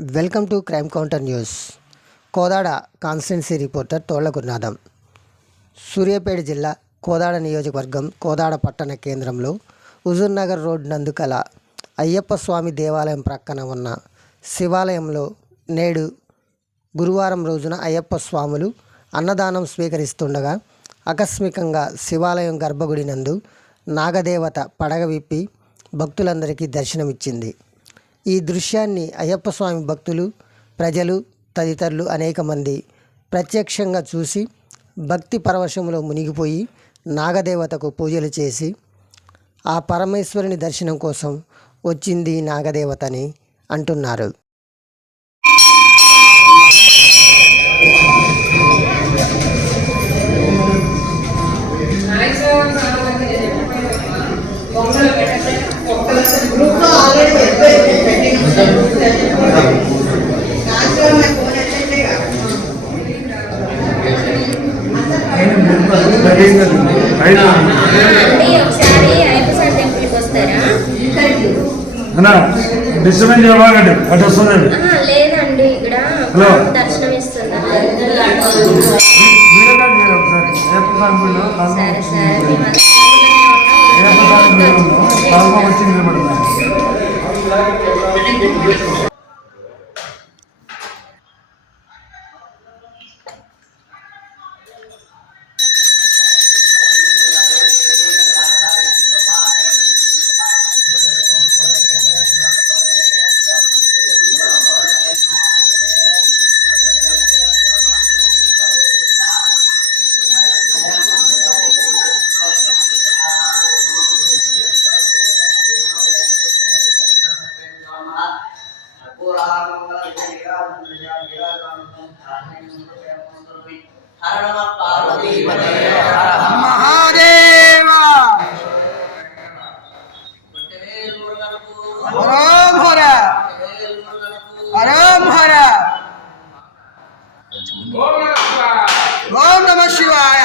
Welcome to crime counter news. Kodad constituency reporter Tolla Gurunatham. Suryapet జిల్లా కోదాడ నియోజకవర్గం కోదాడ పట్టణ కేంద్రంలో హుజూర్నగర్ రోడ్ నందు కల అయ్యప్ప స్వామి దేవాలయం ప్రక్కన ఉన్న శివాలయంలో నేడు గురువారం రోజున అయ్యప్ప స్వాములు అన్నదానం స్వీకరిస్తుండగా ఆకస్మికంగా శివాలయం గర్భగుడి నందు నాగదేవత పడగ విప్పి భక్తులందరికీ దర్శనమిచ్చింది. ఈ దృశ్యాన్ని అయ్యప్ప స్వామి భక్తులు, ప్రజలు తదితరులు అనేక మంది ప్రత్యక్షంగా చూసి భక్తి పరవశంలో మునిగిపోయి నాగదేవతకు పూజలు చేసి ఆ పరమేశ్వరుని దర్శనం కోసం వచ్చింది నాగదేవతని అంటున్నారు. డిస్టర్బెన్స్ చేయబాగండి. అటు వస్తుందండి. లేదండి, ఇక్కడ దర్శనం ఇస్తున్నారు. వచ్చి నిలబడుతుంది. ఓం నమః శివాయ.